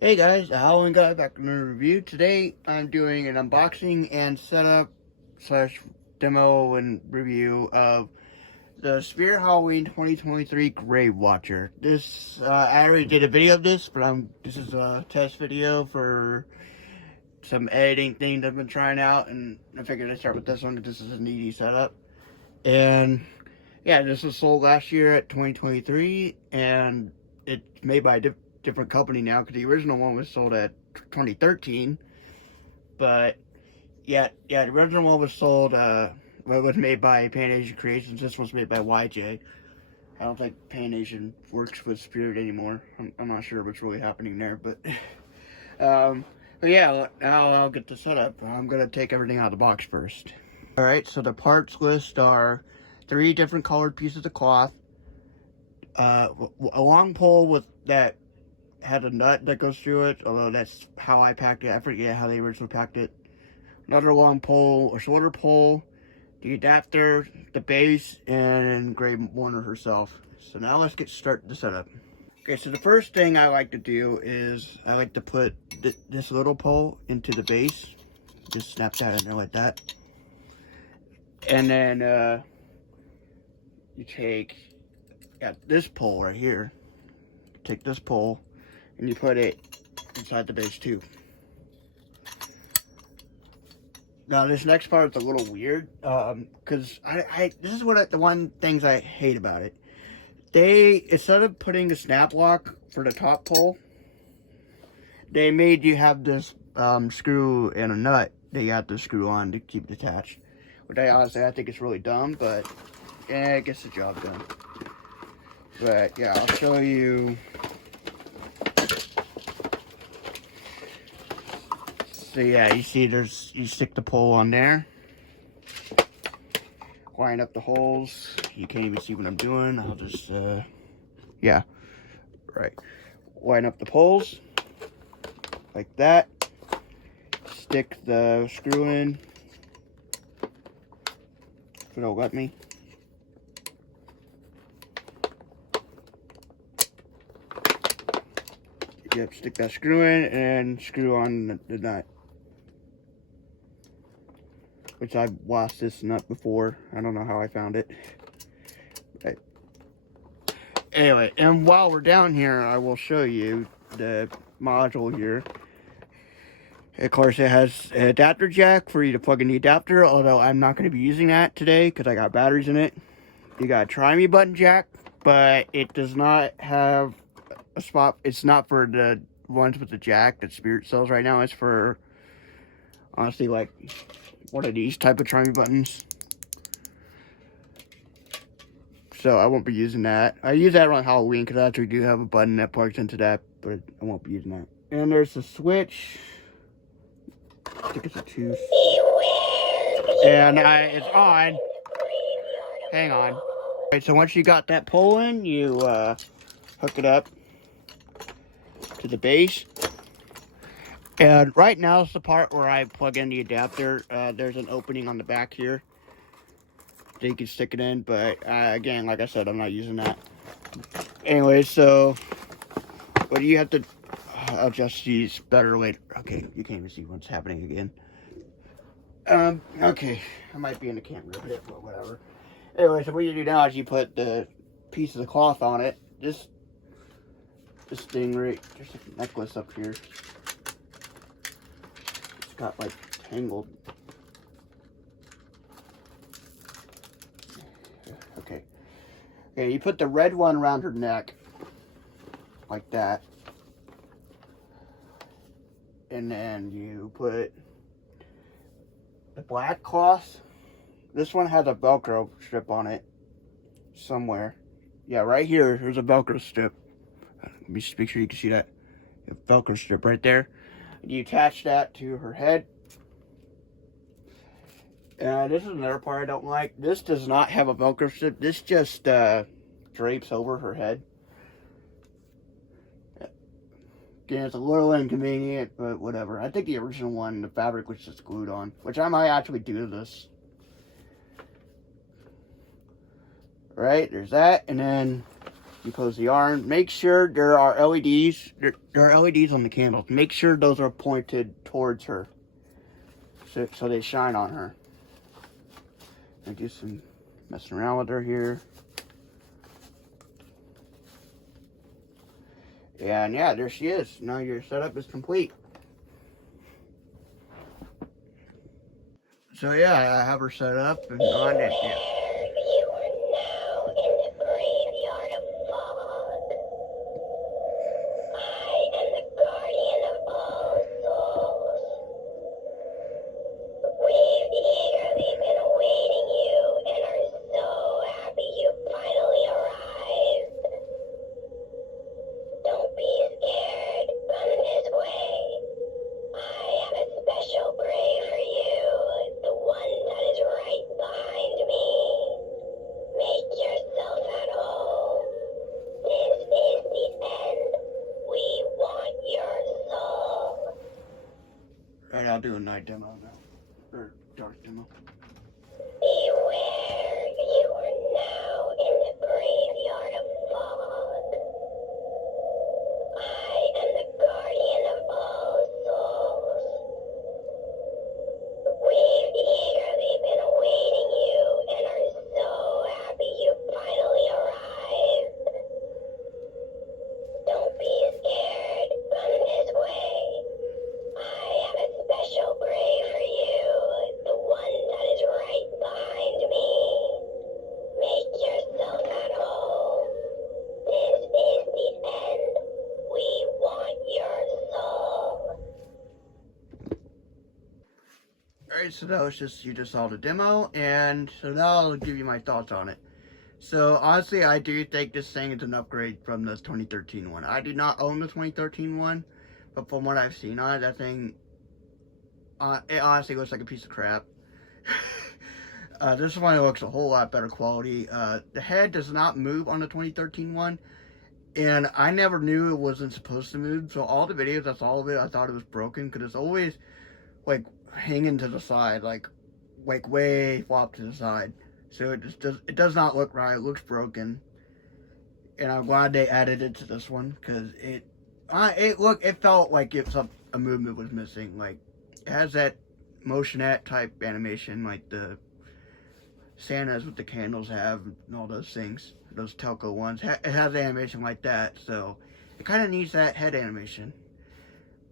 Hey guys, the Halloween guy back in the review. Today I'm doing an unboxing and setup slash demo and review of the Spirit Halloween 2023 gravewatcher. This I already did a video of this, but this is a test video for some editing things I've been trying out, and I figured I'd start with this one because this is an easy setup. And yeah, this was sold last year at 2023, and it's made by a different company now, because the original one was sold at 2013. But yeah, the original one was sold, was made by Pan Asian Creations. This was made by YJ. I don't think Pan Asian works with Spirit anymore. I'm not sure what's really happening there, but yeah, now I'll get the setup. I'm gonna take everything out of the box first. All right, so the parts list are 3 different colored pieces of cloth, a long pole with that had a nut that goes through it, although that's how I packed it. I forget how they originally packed it. Another long pole, a shorter pole, the adapter, the base, and Grave Warner herself. So now let's get started the setup. Okay, so the first thing I like to do is I like to put this little pole into the base. Just snap that in there like that. And then you take this pole right here. Take this pole and you put it inside the base too. Now this next part is a little weird, because this is the one things I hate about it. They, instead of putting a snap lock for the top pole, they made you have this screw and a nut that you have to screw on to keep it attached. Which I think it's really dumb, but it gets the job done. But yeah, I'll show you. So yeah, you see you stick the pole on there. Line up the holes. You can't even see what I'm doing. I'll just, yeah. Right. Line up the poles. Like that. Stick the screw in. If it'll let me. Yep, stick that screw in and screw on the nut. Which I've lost this nut before. I don't know how I found it. But anyway, and while we're down here, I will show you the module here. Of course, it has an adapter jack for you to plug in the adapter, although I'm not going to be using that today because I got batteries in it. You got a try me button jack, but it does not have a spot. It's not for the ones with the jack that Spirit sells right now. It's for, honestly, like one of these type of try me buttons. So I won't be using that. I use that around Halloween because I actually do have a button that plugs into that, but I won't be using that. And there's a switch. I think it's a 2. And it's on. Hang on. Alright, so once you got that pole in, you hook it up to the base. And right now is the part where I plug in the adapter. There's an opening on the back here that you can stick it in, but again, like I said, I'm not using that. Anyway, so what do you have to adjust these better later? Okay, you can't even see what's happening again. Okay, I might be in the camera a bit, but whatever. Anyway, so what you do now is you put the piece of the cloth on it. This thing right, there's a necklace up here. Got like tangled. Okay, you put the red one around her neck like that, and then you put the black cloth. This one has a Velcro strip on it somewhere. Yeah, right here, there's a Velcro strip. Let me just make sure you can see that. A Velcro strip right there. You attach that to her head. And this is another part I don't like. This does not have a Velcro strip. This just drapes over her head. Again, it's a little inconvenient, but whatever. I think the original one, the fabric was just glued on, which I might actually do to this. Right, there's that, and then You close the yarn. Make sure there are LEDs. There are LEDs on the candles. Make sure those are pointed towards her, so they shine on her. I do some messing around with her here. And yeah, there she is. Now your setup is complete. So yeah, I have her set up and on it. Yeah. You are now in the graveyard of fog. I am the guardian of all souls. We've eagerly been awaiting you and are so happy you finally arrived. Don't be scared. Come this way. I have a special grave for you, the one that is right behind me. Make yourself at home. This is the end. We want your soul. Right, I'll do a night demo now. Or dark demo. Beware, you are now in the graveyard of fog. I am the guardian of all souls. We've eagerly been awaiting you and are so happy you finally arrived. Don't be scared. Come this way. I have a special grave for you, the one that is right behind me. Make yourself at home. This is the end. We want your soul. Alright, so that was you just saw the demo, and so now I'll give you my thoughts on it. So honestly, I do think this thing is an upgrade from the 2013 one. I do not own the 2013 one, but from what I've seen on it, that thing, it honestly looks like a piece of crap. This one looks a whole lot better quality. The head does not move on the 2013 one, and I never knew it wasn't supposed to move. So all the videos I saw of it, I thought it was broken because it's always like hanging to the side, like way flopped to the side. So it does not look right. It looks broken, and I'm glad they added it to this one because it felt like a movement was missing. Like it has that motionette type animation, like the Santas with the candles have, and all those things, those telco ones. It has animation like that, so it kind of needs that head animation.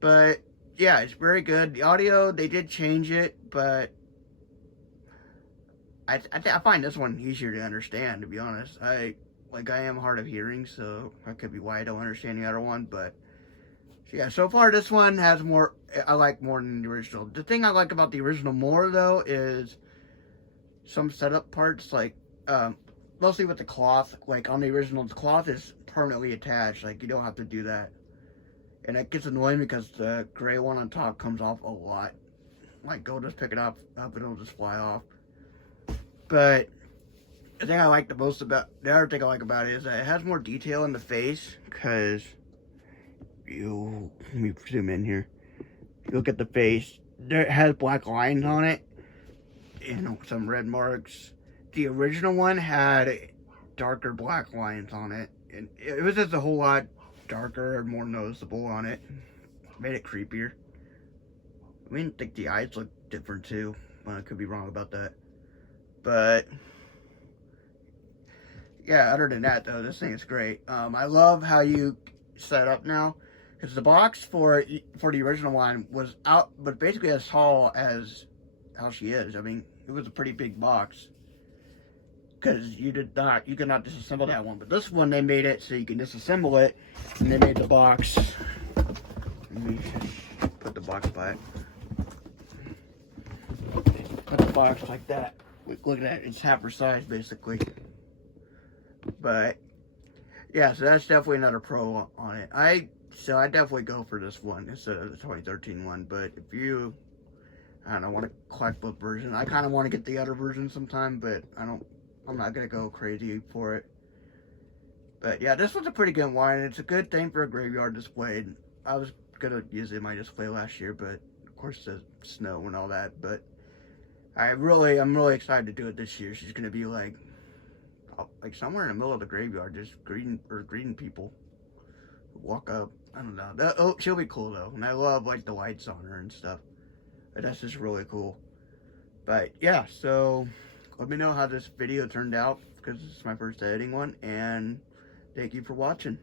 But yeah, it's very good. The audio, they did change it, but I find this one easier to understand, to be honest. I am hard of hearing, so that could be why I don't understand the other one. But yeah, so far this one has more, I like more than the original. The thing I like about the original more, though, is some setup parts, like mostly with the cloth. Like on the original, the cloth is permanently attached. Like you don't have to do that, and that gets annoying because the gray one on top comes off a lot. Like go just pick it up and it'll just fly off. But the thing I like the most about, the other thing I like about it is that it has more detail in the face, because let me zoom in here. If you look at the face, it has black lines on it, and some red marks. The original one had darker black lines on it, and it was just a whole lot darker and more noticeable on it. Made it creepier. I mean, I think the eyes look different too. I could be wrong about that. But yeah, other than that though, this thing is great. I love how you set up now, because the box for the original one was out, but basically as tall as how she is. I mean, it was a pretty big box, because you could not disassemble that one. But this one, they made it so you can disassemble it, and they made the box. Let me put the box by it. Put the box like that. Look at that, it's half her size basically. But yeah, so that's definitely another pro on it. I definitely go for this one instead of the 2013 one. But if you, I don't know, want to collect both versions, I kind of want to get the other version sometime, but I'm not gonna go crazy for it. But yeah, this one's a pretty good one. It's a good thing for a graveyard display. I was gonna use it in my display last year, but of course the snow and all that. But I'm really excited to do it this year. She's gonna be like like somewhere in the middle of the graveyard, just greeting people who walk up. I don't know. Oh, she'll be cool though, and I love like the lights on her and stuff. But that's just really cool. But yeah, so let me know how this video turned out because this is my first editing one, and thank you for watching.